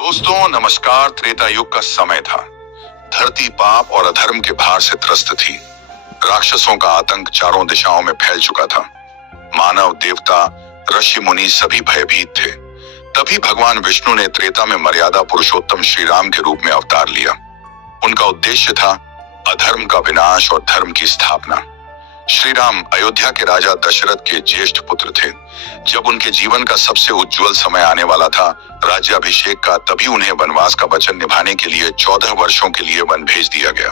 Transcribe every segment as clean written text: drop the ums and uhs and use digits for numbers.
दोस्तों नमस्कार। त्रेता युग का समय था। धरती पाप और अधर्म के भार से त्रस्त थी। राक्षसों का आतंक चारों दिशाओं में फैल चुका था। मानव, देवता, ऋषि मुनि सभी भयभीत थे। तभी भगवान विष्णु ने त्रेता में मर्यादा पुरुषोत्तम श्री राम के रूप में अवतार लिया। उनका उद्देश्य था अधर्म का विनाश और धर्म की स्थापना। श्री राम अयोध्या के राजा दशरथ के ज्येष्ठ पुत्र थे। जब उनके जीवन का सबसे उज्जवल समय आने वाला था, राज्याभिषेक का, तभी उन्हें वनवास का वचन निभाने के लिए 14 वर्षों के लिए वन भेज दिया गया।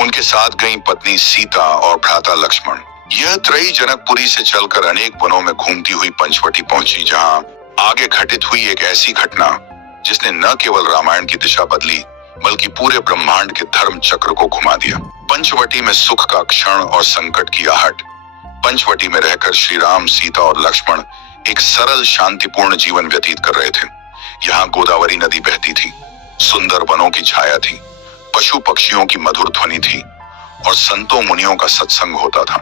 उनके साथ गई पत्नी सीता और भ्राता लक्ष्मण। यह त्रयी जनकपुरी से चलकर अनेक वनों में घूमती हुई पंचवटी पहुंची, जहां आगे घटित हुई एक ऐसी घटना जिसने न केवल रामायण की दिशा बदली बल्कि पूरे ब्रह्मांड के धर्म चक्र को घुमा दिया। पंचवटी में सुख का क्षण और संकट की आहट। पंचवटी में रहकर श्री राम, सीता और लक्ष्मण एक सरल शांतिपूर्ण जीवन व्यतीत कर रहे थे। यहाँ गोदावरी नदी बहती थी, सुंदर वनों की छाया थी, पशु पक्षियों की मधुर ध्वनि थी और संतों मुनियों का सत्संग होता था।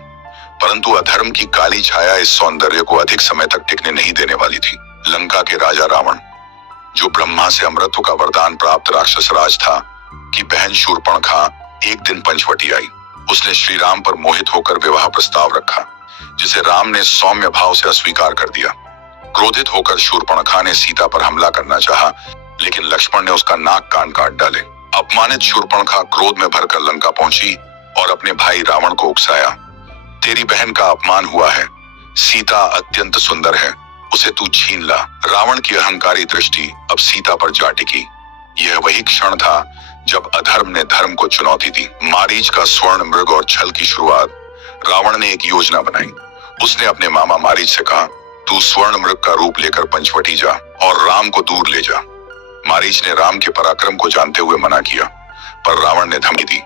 परंतु अधर्म की काली छाया इस सौंदर्य को अधिक समय तक टिकने नहीं देने वाली थी। लंका के राजा रावण, जो ब्रह्मा से अमृत का वरदान प्राप्त राक्षस राज था, की बहन शूर्पणखा एक दिन पंचवटी आई। उसने श्री राम पर मोहित होकर विवाह प्रस्ताव रखा, जिसे राम ने सौम्य भाव से अस्वीकार कर दिया। क्रोधित होकर शूर्पणखा ने सीता पर हमला करना चाहा, लेकिन लक्ष्मण ने उसका नाक कान काट डाले। अपमानित शूर्पणखा क्रोध में भरकर लंका पहुंची और अपने भाई रावण को उकसाया। तेरी बहन का अपमान हुआ है, सीता अत्यंत सुंदर है, उसे तू छीन ला। रावण की अहंकारी दृष्टि अब सीता पर जा टिकी। यह वही क्षण था जब अधर्म ने धर्म को चुनौती दी। मारीच का स्वर्ण मृग और छल की शुरुआत। रावण ने एक योजना बनाई। उसने अपने मामा मारीच से कहा, तू स्वर्ण मृग का रूप लेकर पंचवटी जा और राम को दूर ले जा। मारीच ने राम के पराक्रम को जानते हुए मना किया, पर रावण ने धमकी दी।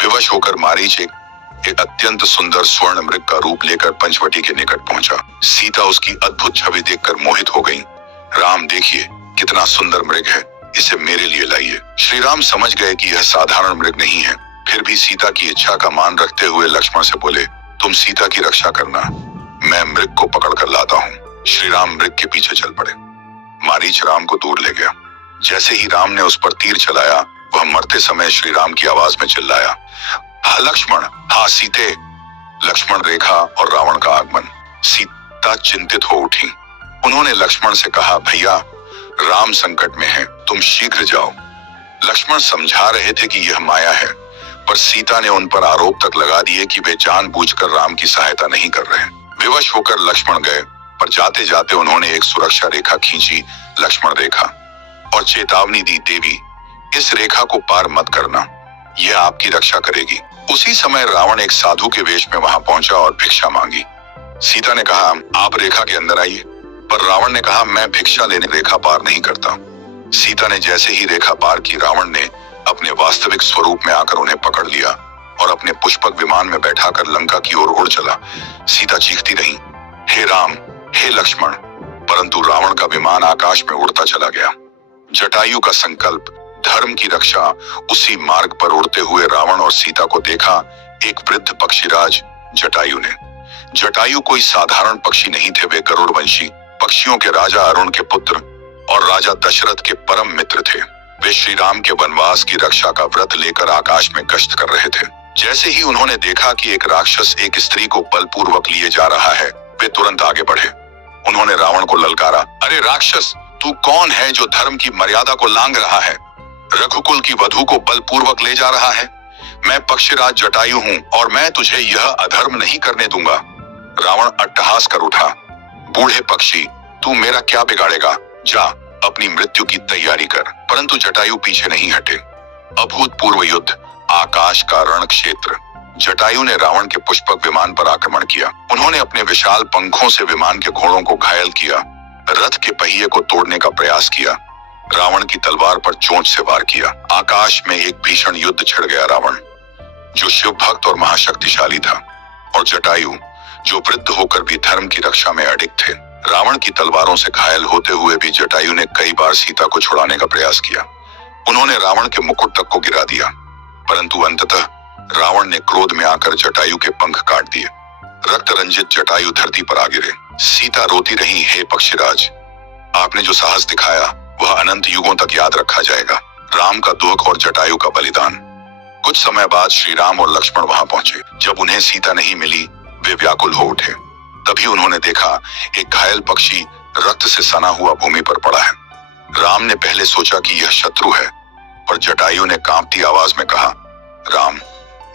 विवश होकर मारीच एक अत्यंत सुंदर स्वर्ण मृग का रूप लेकर पंचवटी के निकट पहुंचा। सीता उसकी अद्भुत छवि देखकर मोहित हो गई। राम, देखिए कितना सुंदर मृग है, इसे मेरे लिए लाइए। श्री राम समझ गए कि यह साधारण मृग नहीं है। फिर भी सीता की इच्छा का मान रखते हुए लक्ष्मण से बोले, तुम सीता की रक्षा करना, मैं मृग को पकड़ कर लाता हूँ। श्री राम मृग के पीछे चल पड़े। मारीच राम को दूर ले गया। जैसे ही राम ने उस पर तीर चलाया, वह मरते समय श्री राम की आवाज में चिल्लाया, हा लक्ष्मण, हा सीते। लक्ष्मण रेखा और रावण का आगमन। सीता चिंतित हो उठी। उन्होंने लक्ष्मण से कहा, भैया राम संकट में है, तुम शीघ्र जाओ। लक्ष्मण समझा रहे थे कि यह माया है, पर सीता ने उन पर आरोप तक लगा दिए कि वे जानबूझकर राम की सहायता नहीं कर रहे। विवश होकर लक्ष्मण गए, पर जाते जाते उन्होंने एक सुरक्षा रेखा खींची, लक्ष्मण रेखा, और चेतावनी दी, देवी इस रेखा को पार मत करना, यह आपकी रक्षा करेगी। उसी समय रावण एक साधु के वेश में वहां पहुंचा और भिक्षा मांगी। सीता ने कहा, आप रेखा के अंदर आइए, पर रावण ने कहा, मैं भिक्षा लेने रेखा पार नहीं करता। सीता ने जैसे ही रेखा पार की, रावण ने अपने वास्तविक स्वरूप में आकर उन्हें पकड़ लिया और अपने पुष्पक विमान में बैठाकर लंका की ओर उड़ चला। सीता चीखती रही, हे राम, हे लक्ष्मण, परंतु रावण का विमान आकाश में उड़ता चला गया। जटायु का संकल्प, धर्म की रक्षा। उसी मार्ग पर उड़ते हुए रावण और सीता को देखा एक वृद्ध पक्षीराज जटायु ने। जटायु कोई साधारण पक्षी नहीं थे, वे गरुड़वंशी पक्षियों के राजा अरुण के पुत्र और राजा दशरथ के परम मित्र थे। वे श्री राम के वनवास की रक्षा का व्रत लेकर आकाश में गश्त कर रहे थे। जैसे ही उन्होंने देखा कि एक राक्षस एक स्त्री को बलपूर्वक लिए जा रहा है, वे तुरंत आगे बढ़े। उन्होंने रावण को ललकारा, अरे राक्षस, तू कौन है जो धर्म की मर्यादा को लांघ रहा है? रघुकुल की वधू को बलपूर्वक ले जा रहा है? मैं पक्षीराज जटायु हूँ और मैं तुझे यह अधर्म नहीं करने दूंगा। रावण अट्टहास कर उठा, बूढ़े पक्षी, तू मेरा क्या बिगाड़ेगा? जा अपनी मृत्यु की तैयारी कर। परंतु जटायु पीछे नहीं हटे। अभूतपूर्व युद्ध, आकाश का रण क्षेत्र। जटायु ने रावण के पुष्पक विमान पर आक्रमण किया। उन्होंने अपने विशाल पंखों से विमान के घोड़ों को घायल किया, रथ के पहिए को तोड़ने का प्रयास किया, रावण की तलवार पर चोंच से वार किया। आकाश में एक भीषण युद्ध छिड़ गया। रावण, जो शिव भक्त और महाशक्तिशाली था, और जटायु, जो वृद्ध होकर भी धर्म की रक्षा में अडिग थे। रावण की तलवारों से घायल होते हुए भी जटायु ने कई बार सीता को छुड़ाने का प्रयास किया। उन्होंने रावण के मुकुट तक को गिरा दिया, परंतु अंततः रावण ने क्रोध में आकर जटायु के पंख काट दिए। रक्त रंजित जटायु धरती पर आ गिरे। सीता रोती रही, हे पक्षीराज, आपने जो साहस दिखाया वह अनंत युगों तक याद रखा जाएगा। राम का दुख और जटायु का बलिदान। कुछ समय बाद श्री राम और लक्ष्मण वहां पहुंचे। जब उन्हें सीता नहीं मिली, वे व्याकुल हो उठे। तभी उन्होंने देखा एक घायल पक्षी रक्त से सना हुआ भूमि पर पड़ा है। राम ने पहले सोचा कि यह शत्रु है, पर जटायु ने कांपती आवाज में कहा, राम,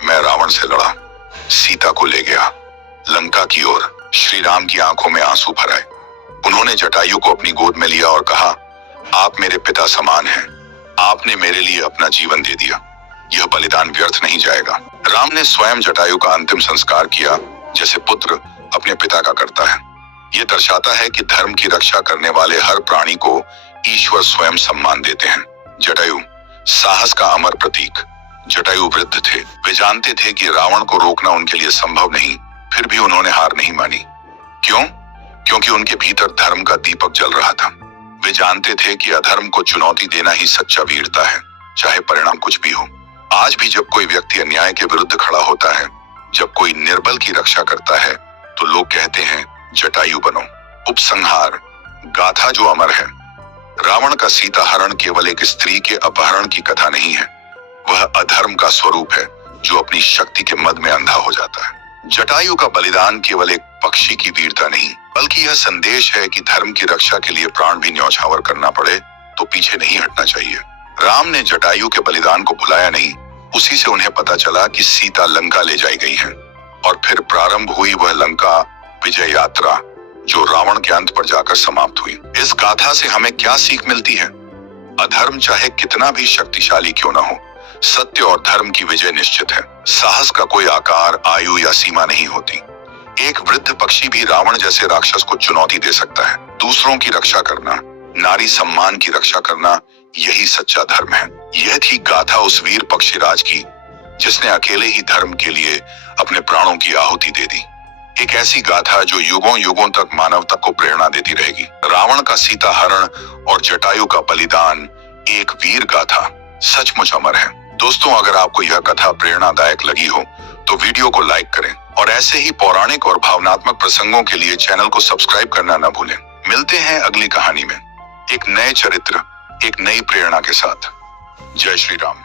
मैं रावण से लड़ा, सीता को ले गया लंका की ओर। श्री राम की आंखों में आंसू भर आए। उन्होंने जटायु को अपनी गोद में लिया और कहा, आप मेरे पिता समान हैं, आपने मेरे लिए अपना जीवन दे दिया, यह बलिदान व्यर्थ नहीं जाएगा। राम ने स्वयं जटायु का अंतिम संस्कार किया, जैसे पुत्र अपने पिता का करता है। यह दर्शाता है कि धर्म की रक्षा करने वाले हर प्राणी को ईश्वर स्वयं सम्मान देते हैं। जटायु साहस का अमर प्रतीक। जटायु वृद्ध थे, वे जानते थे कि रावण को रोकना उनके लिए संभव नहीं, फिर भी उन्होंने हार नहीं मानी। क्यों? क्योंकि उनके भीतर धर्म का दीपक जल रहा था। वे जानते थे कि अधर्म को चुनौती देना ही सच्चा वीरता है, चाहे परिणाम कुछ भी हो। आज भी जब कोई व्यक्ति अन्याय के विरुद्ध खड़ा होता है, जब कोई निर्बल की रक्षा करता है, तो लोग कहते हैं, जटायु बनो। उपसंहार गाथा जो अमर है। रावण का सीता हरण केवल एक स्त्री के अपहरण की कथा नहीं है, वह अधर्म का स्वरूप है जो अपनी शक्ति के मद में अंधा हो जाता है। जटायु का बलिदान केवल एक पक्षी की वीरता नहीं, बल्कि यह संदेश है कि धर्म की रक्षा के लिए प्राण भी न्यौछावर करना पड़े तो पीछे नहीं हटना चाहिए। राम ने जटायु के बलिदान को भुलाया नहीं, उसी से उन्हें पता चला कि सीता लंका ले जाई गई है, और फिर प्रारंभ हुई वह लंका विजय यात्रा जो रावण के अंत पर जाकर समाप्त हुई। इस गाथा से हमें क्या सीख मिलती है? अधर्म चाहे कितना भी शक्तिशाली क्यों न हो, सत्य और धर्म की विजय निश्चित है। साहस का कोई आकार, आयु या सीमा नहीं होती। एक वृद्ध पक्षी भी रावण जैसे राक्षस को चुनौती दे सकता है। दूसरों की रक्षा करना, नारी सम्मान की रक्षा करना, यही सच्चा धर्म है। यह थी गाथा उस वीर पक्षीराज की जिसने अकेले ही धर्म के लिए अपने प्राणों की आहुति दे दी। एक ऐसी गाथा जो युगों युगों तक मानवता को प्रेरणा देती रहेगी। रावण का सीता हरण और जटायु का बलिदान एक वीर गाथा सचमुच अमर है। दोस्तों, अगर आपको यह कथा प्रेरणादायक लगी हो तो वीडियो को लाइक करें और ऐसे ही पौराणिक और भावनात्मक प्रसंगों के लिए चैनल को सब्सक्राइब करना न भूलें। मिलते हैं अगली कहानी में, एक नए चरित्र, एक नई प्रेरणा के साथ। जय श्री राम।